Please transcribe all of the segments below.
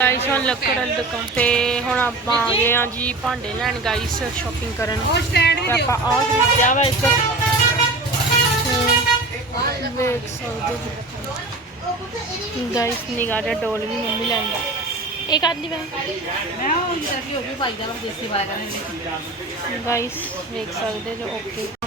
Guys ਹੁਣ ਲੱਕੜ ਵਾਲੀ ਦੁਕਾਨ ਤੇ ਹੁਣ ਆਪਾਂ ਆ ਗਏ ਆ ਜੀ ਭਾਂਡੇ ਲੈਣ ਗਾਈਸ ਸ਼ਾਪਿੰਗ ਕਰਨ। ਤੇ ਆਪਾਂ ਆ ਖਰੀਦਿਆ ਵਾ ਇੱਕ ਹਮ, ਵੇਖ ਸਕਦੇ ਗਾਈਸ ਨਿਗਾਹ ਜਿਹਾ ਡੋਲ ਵੀ ਮੰਮੀ ਲੈਂਦਾ ਇੱਕ ਆਦਮੀ ਵਾ ਮੈਂ। ਉਹ ਜਿਹੜਾ ਕਿ ਉਹ ਵੀ ਪਾਈਦਾ ਵਾ ਦੇਸੀ ਵਾਇਰਾ ਨੇ ਗਾਈਸ ਵੇਖ ਸਕਦੇ ਜੋ ਓਕੇ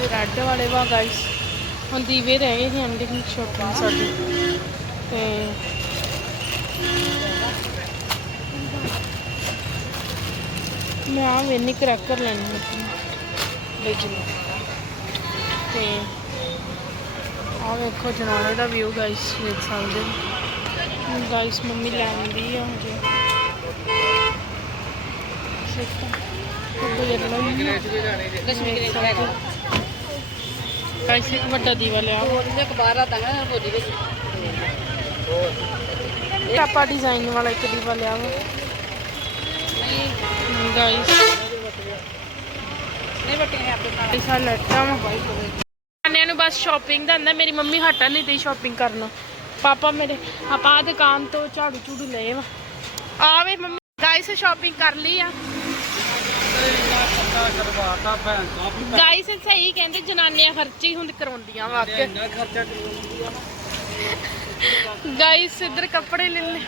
ਉਹਦੇ ਰੈੱਡ ਵਾਲੇ ਵਾ ਗਾਈਸ ਹੁਣ ਦੀਵੇ ਰਹਿ ਗਏ ਸੀ ਐਂਡਿੰਗ ਸ਼ੋਪਿੰਗ ਸਾਡੀ। ਤੇ ਮੈਂ ਆ ਵੇਨੀ ਕਰੈਕਰ ਲੈਣੀ ਲੱਗੀ ਵਿੱਚ ਨੂੰ ਤੇ ਆ ਵੇਖੋ ਜਨਾਲੇ ਦਾ ਵਿਊ ਗਾਇਸ ਦੇਖ ਸਕਦੇ ਹੋ। ਗਾਇਸ ਮੰਮੀ ਲੈਂਦੀ ਆ ਹਜੇ। ਸਿੱਕਾ ਉਹ ਜਿਹੜਾ ਕਸ਼ਮੀਰੀ ਗ੍ਰੇਟ ਹੈਗਾ ਗਾਇਸ ਇੱਕ ਵੱਡਾ ਦੀਵਾ ਲਿਆ। ਉਹ ਦੇ ਅਖਬਾਰ ਆ ਤਾਂ ਬੋਲੀ ਵਿੱਚ ਇਹ ਆਪਾਂ ਡਿਜ਼ਾਈਨ ਵਾਲਾ ਇੱਕ ਦੀਵਾ ਲਿਆ ਵਾ। ਨਹੀਂ ਗਾਇਸ ਨਹੀਂ ਬੱਟੇ ਨੇ ਆਪਣੇ ਨਾਲ ਪੈਸਾ ਲੱਟਾ ਵਾ। ਅੰਨਿਆਂ ਨੂੰ ਬਸ ਸ਼ਾਪਿੰਗ ਦਾ ਹੁੰਦਾ ਮੇਰੀ ਮੰਮੀ ਹਟਣ ਨਹੀਂ ਦੀ ਸ਼ਾਪਿੰਗ ਕਰਨ। ਪਾਪਾ ਮੇਰੇ ਆਪਾਂ ਦੁਕਾਨ ਤੋਂ ਝਾੜੂ ਝੂੜੂ ਲਏ ਵਾ। ਆਵੇ ਮੰਮੀ ਗਾਇਸ ਸ਼ਾਪਿੰਗ ਕਰ ਲਈ ਆ। ਗਾਇਸ ਸਹੀ ਕਹਿੰਦੇ ਜਨਾਨੀਆਂ ਖਰਚੇ ਹੁੰਦੇ ਕਰਾਉਂਦੀਆਂ ਵਾਕਿਆ ਗਾਇਸ ਇੱਧਰ ਕੱਪੜੇ ਲੈ ਲੈ।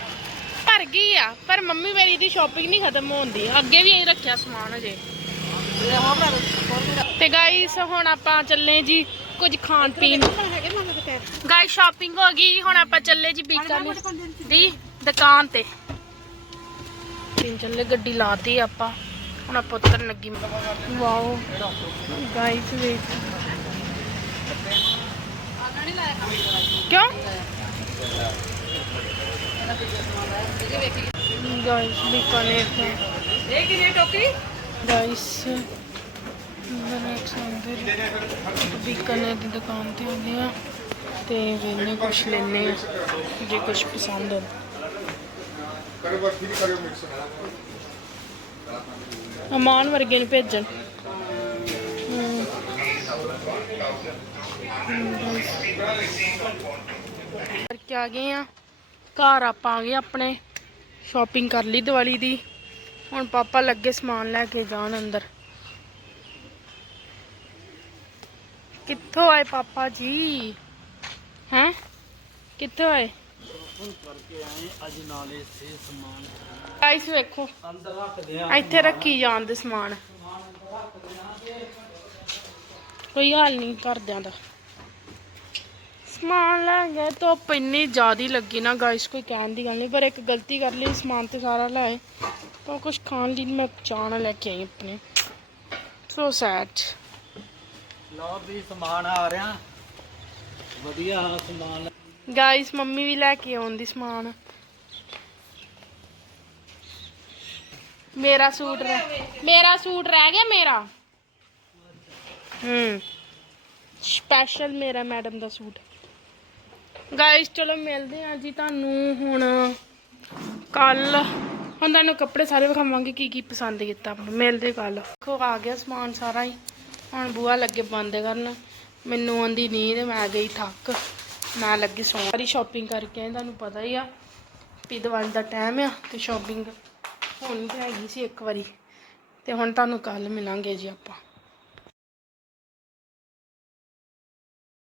ਭਰ ਗਈ ਆ ਪਰ ਮੰਮੀ ਮੇਰੀ ਦੀ ਸ਼ਾਪਿੰਗ ਨਹੀਂ ਖਤਮ ਹੁੰਦੀ ਅੱਗੇ ਵੀ ਐਂ ਰੱਖਿਆ ਸਮਾਨ ਅਜੇ ਤੇ ਗਾਇਸ ਹੁਣ ਆਪਾਂ ਚੱਲੇ ਜੀ ਕੁਝ ਖਾਣ ਪੀਣ। ਗਾਇਸ ਸ਼ਾਪਿੰਗ ਹੋ ਗਈ ਹੁਣ ਆਪਾਂ ਚੱਲੇ ਜੀ ਬੀਕਾਨੇਰ ਦੀ ਦੁਕਾਨ ਤੇ। ਤਿੰਨ ਚੱਲੇ ਗੱਡੀ ਲਾਤੀ ਆਪਾਂ। ਹੁਣ ਆਪਾਂ ਉਤਰਨ ਲੱਗੀ। ਵਾਓ ਗਾਇਸ ਵੇਖ ਕਿਉਂ? ਗਾਇਸ ਬੀਕਾਨੇਰ ਤੇ ਇਹ ਕਿੰਨੀ ਟੋਕਰੀ ਗਾਇਸ ਬੀਕਾਨੇਰ ਦੀ ਦੁਕਾਨ ਤੇ ਆਉਂਦੇ ਆ ਤੇ ਵੇਨੇ ਕੁਛ ਲੈਨੇ ਆ ਜੇ ਕੁਛ ਪਸੰਦ ਆ ਅਮਾਨ ਵਰਗੇ ਨੂੰ ਭੇਜਣ। ਕਰਕੇ ਆ ਗਏ ਆ? ਘਰ ਆਪਾਂ ਆ ਗਏ ਆਪਣੇ। ਸ਼ਾਪਿੰਗ ਕਰ ਲਈ ਦੀਵਾਲੀ ਦੀ। ਹੁਣ ਪਾਪਾ ਲੱਗੇ ਸਮਾਨ ਲੈ ਕੇ ਜਾਣ ਅੰਦਰ। ਕਿੱਥੋਂ ਆਏ ਪਾਪਾ ਜੀ? ਹੈਂ? ਕਿੱਥੋਂ ਆਏ? ਅੱਜ ਨਾਲੇ ਸੇ ਸਮਾਨ ਗਾਇਸ ਵੇਖੋ। ਅੰਦਰ ਰੱਖਦੇ ਇੱਥੇ ਰੱਖੀ ਜਾਣ ਦੇ ਸਮਾਨ। ਕੋਈ ਹਾਲ ਨਹੀਂ ਘਰਦਿਆਂ ਦਾ। ਸਮਾਨ ਲੈ ਗਏ। ਧੁੱਪ ਇੰਨੀ ਜ਼ਿਆਦੀ ਲੱਗੀ ਨਾ ਗਾਇਸ ਕੋਈ ਕਹਿਣ ਦੀ ਗੱਲ ਨਹੀਂ। ਪਰ ਇੱਕ ਗਲਤੀ ਕਰ ਲਈ ਸਮਾਨ ਤੇ ਸਾਰਾ ਲਾਏ ਪਰ ਕੁਝ ਖਾਣ ਲਈ ਮੈਂ ਚਾਹ ਲੈ ਕੇ ਆਈ ਆਪਣੇ। ਸੋ ਸੈਡ ਲਓ ਵੀ ਸਮਾਨ ਆ ਰਿਹਾ। ਵਧੀਆ ਸਮਾਨ। ਗਾਇਸ, ਮੰਮੀ ਵੀ ਲੈ ਕੇ ਆਉਂਦੀ ਸਮਾਨ। ਮੇਰਾ ਸੂਟ ਮੇਰਾ ਸੂਟ ਰਹਿ ਗਿਆ ਮੇਰਾ। ਹੂੰ। ਸਪੈਸ਼ਲ ਮੇਰਾ ਮੈਡਮ ਦਾ ਸੂਟ। ਗਾਇਸ, ਚਲੋ ਮਿਲਦੇ ਆ ਜੀ ਤੁਹਾਨੂੰ ਹੁਣ। ਕੱਲ। ਹੁਣ ਤੁਹਾਨੂੰ ਕੱਪੜੇ ਸਾਰੇ ਵਿਖਾਵਾਂਗੇ ਕੀ ਕੀ ਪਸੰਦ ਕੀਤਾ ਆਪਾਂ ਮਿਲਦੇ ਕੱਲ। ਦੇਖੋ, ਆ ਗਿਆ ਸਮਾਨ ਸਾਰਾ ਹੀ। ਹੁਣ ਬੂਆ ਲੱਗੇ ਬੰਦ ਕਰਨ। ਮੈਨੂੰ ਆਂਦੀ ਨੀਂਦ, ਮੈਂ ਗਈ ਥੱਕ। ਮੈਂ ਲੱਗੀ ਸੌਣ। ਸਾਰੀ ਸ਼ਾਪਿੰਗ ਕਰਕੇ ਆਈ ਤੁਹਾਨੂੰ ਪਤਾ ਹੀ ਆ ਵੀ ਦੀਵਾਲੀ ਦਾ ਟਾਈਮ ਆ ਤੇ ਸ਼ਾਪਿੰਗ ਹੋਣੀ ਤਾਂ ਹੈਗੀ ਸੀ ਇੱਕ ਵਾਰੀ। ਤੇ ਹੁਣ ਤੁਹਾਨੂੰ ਕੱਲ ਮਿਲਾਂਗੇ ਜੀ ਆਪਾਂ।